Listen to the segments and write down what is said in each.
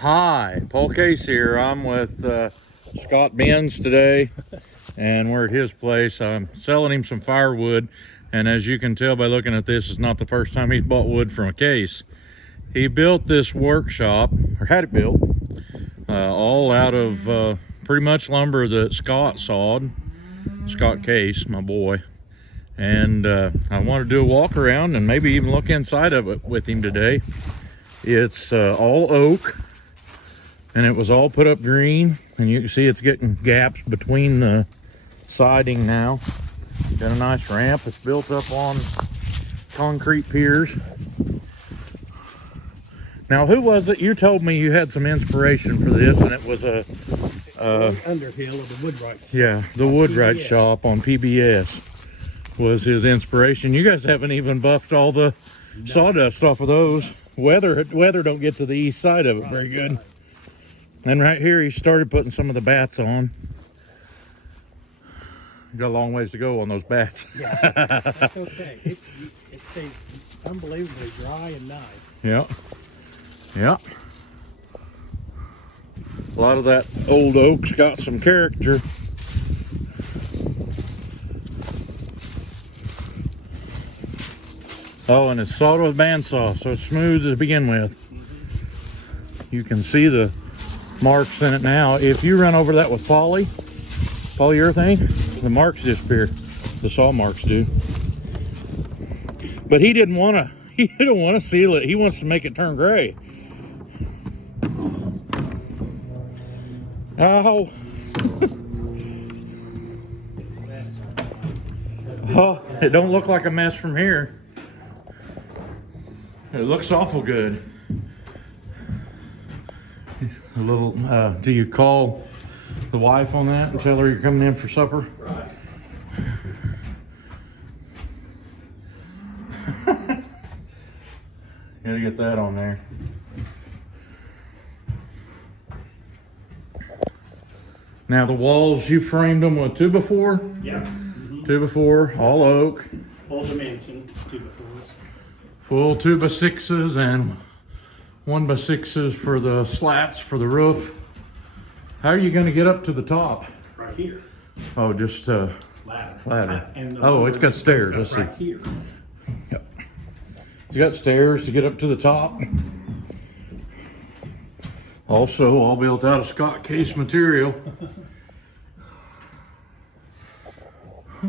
Hi, Paul Case here. I'm with Scott Benz today, and we're at his place. I'm selling him some firewood, and as you can tell by looking at this, it's not the first time he's bought wood from a Case. He built this workshop, or had it built, all out of pretty much lumber that Scott sawed. Scott Case, my boy. And I want to do a walk around and maybe even look inside of it with him today. It's all oak, and it was all put up green, and you can see it's getting gaps between the siding now. Got a nice ramp. It's built up on concrete piers. Now, who was it? You told me you had some inspiration for this, and it was a Underhill of the Woodwright. Yeah, the Woodwright shop on PBS was his inspiration. You guys haven't even buffed all the sawdust off of those. Weather don't get to the east side of it very good. And right here, he started putting some of the bats on. You got a long ways to go on those bats. Yeah, that's okay. It stays unbelievably dry and nice. Yeah. Yeah. A lot of that old oak's got some character. Oh, and it's sawed with bandsaw, so it's smooth to begin with. You can see the marks in it now. If you run over that with polyurethane, the marks disappear. The saw marks do. But he didn't want to seal it. He wants to make it turn gray. Oh. Oh, it don't look like a mess from here. It looks awful good. A little, do you call the wife on that and tell her you're coming in for supper? Right. Gotta get that on there. Now the walls, you framed them with 2x4? Yeah. 2x4, all oak. Full dimension, 2x4s. Full 2x6s and 1x6s for the slats for the roof. How are you going to get up to the top? Right here. Oh, just ladder. And Oh, it's got stairs. Let's see. Right here. Yep. It's got stairs to get up to the top. Also, all built out of Scott Case material.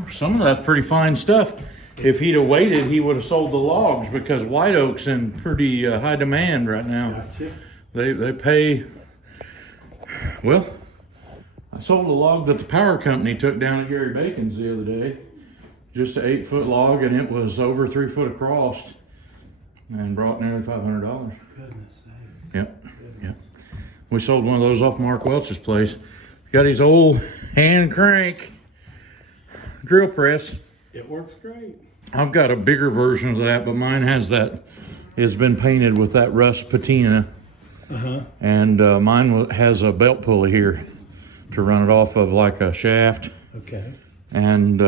Some of that's pretty fine stuff. If he'd have waited, he would have sold the logs because white oak's in pretty high demand right now. Gotcha. They pay, well, I sold a log that the power company took down at Gary Bacon's the other day. Just an 8-foot log, and it was over 3 foot across and brought nearly $500. Goodness sakes. Yep. Yep. We sold one of those off Mark Welch's place. Got his old hand crank drill press. It works great. I've got a bigger version of that, but mine has been painted with that rust patina. And mine has a belt pulley here to run it off of, like a shaft. Okay. And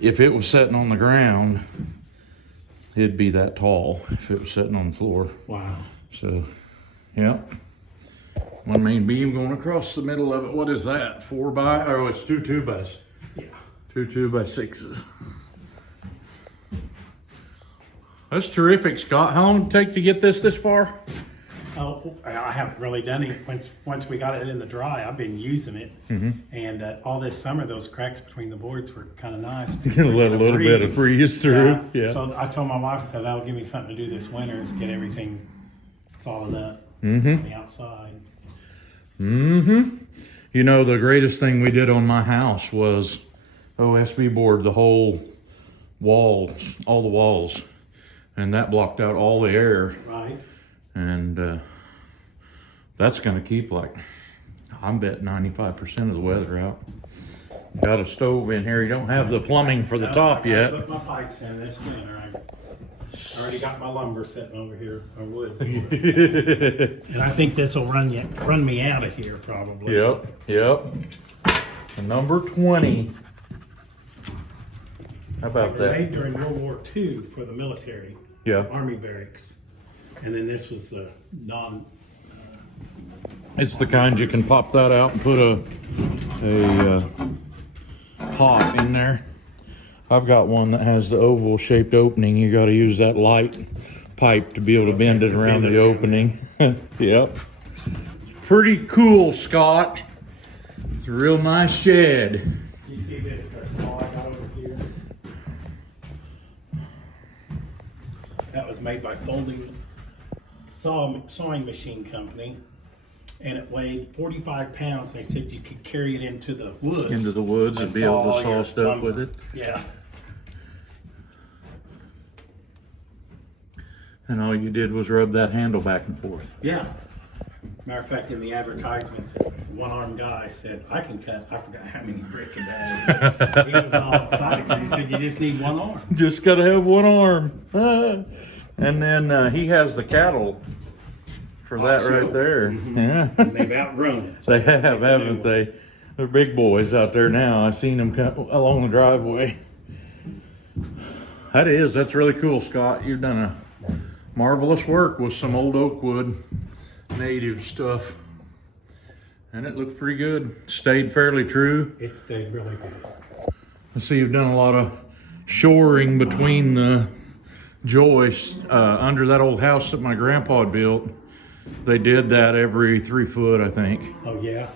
if it was sitting on the ground, it'd be that tall if it was sitting on the floor. Wow. So, yeah. One main beam going across the middle of it. What is that? It's two 2x. Yeah. 2 2x6s. That's terrific, Scott. How long did it take to get this far? Oh, I haven't really done it. Once we got it in the dry, I've been using it. And all this summer, those cracks between the boards were kind of nice. Let a little bit of freeze through. Yeah. So I told my wife, I said, that'll give me something to do this winter is get everything solid up Mm-hmm. on the outside. Mm-hmm. You know, the greatest thing we did on my house was OSB board the whole walls, all the walls. And that blocked out all the air. Right. And that's going to keep, like, I'm bet 95% of the weather out. Got a stove in here. You don't have the plumbing for the top yet. I put my pipes in this winter. I already got my lumber sitting over here, or wood. And I think this will run me out of here probably. Yep. And number 20. How about They were that? made during World War II for the military. Yeah. Army barracks. And then this was the non. It's the kind you can pop that out and put a pot in there. I've got one that has the oval shaped opening. You got to use that light pipe to be able to bend it around the opening. Yep. Pretty cool, Scott. It's a real nice shed. You see this saw I got over here? That was made by Folding Sawing Machine Company. And it weighed 45 pounds. They said you could carry it into the woods. Into the woods and be able to saw stuff lumber with it. Yeah. And all you did was rub that handle back and forth. Yeah. Matter of fact, in the advertisements, one-armed guy said, I can cut, I forgot how many brick a day. He was all excited because he said, you just need one arm. Just got to have one arm. And then he has the cattle for that right there. Mm-hmm. Yeah. And they've outgrown it. They have, haven't they? They're big boys out there now. I seen them come along the driveway. That's really cool, Scott. You've done a marvelous work with some old oak wood native stuff. And it looks pretty good. Stayed fairly true. It stayed really good. I see you've done a lot of shoring between the joists under that old house that my grandpa had built. They did that every 3 foot, I think. Oh, yeah?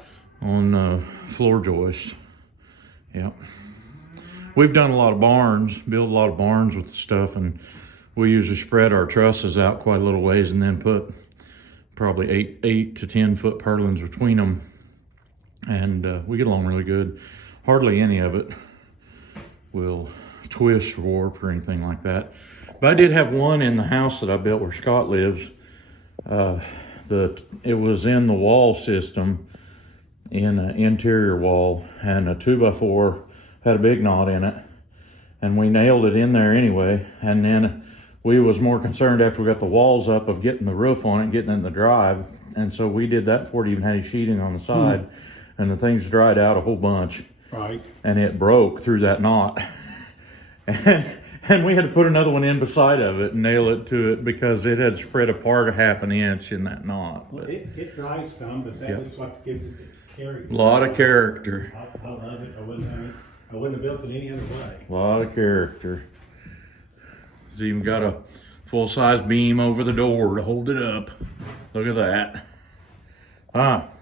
On floor joists. Yep. We've done a lot of barns, built a lot of barns with the stuff, and we usually spread our trusses out quite a little ways and then put probably 8 to 10 foot purlins between them. And we get along really good. Hardly any of it will twist or warp or anything like that. But I did have one in the house that I built where Scott lives. It was in the wall system, in an interior wall, and a 2x4 had a big knot in it, and we nailed it in there anyway. And then we was more concerned after we got the walls up of getting the roof on it, getting it in the drive, and so we did that before it even had any sheeting on the side. And the things dried out a whole bunch. Right. And it broke through that knot. And we had to put another one in beside of it and nail it to it because it had spread apart a half an inch in that knot. Well, it dries some, but that is what gives it the character. A lot of character. I love it. I wouldn't have built it any other way. A lot of character. It's even got a full-size beam over the door to hold it up. Look at that.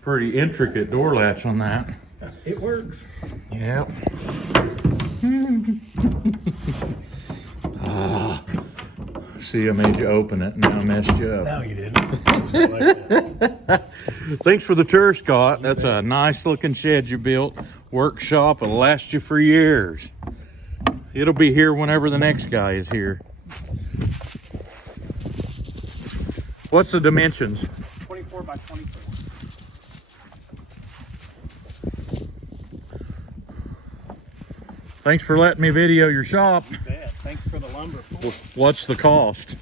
Pretty intricate door latch on that. It works. Yep. See, I made you open it and I messed you up. No, you didn't. Thanks for the tour, Scott. That's a nice looking shed you built. Workshop will last you for years. It'll be here whenever the next guy is here. What's the dimensions? 24 by 24. Thanks for letting me video your shop. You bet. Thanks for the lumber. What's the cost?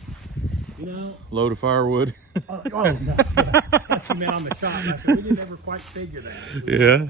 You know. Load of firewood. No. That's what you meant on the shop. I said, we didn't ever quite figure that. Yeah.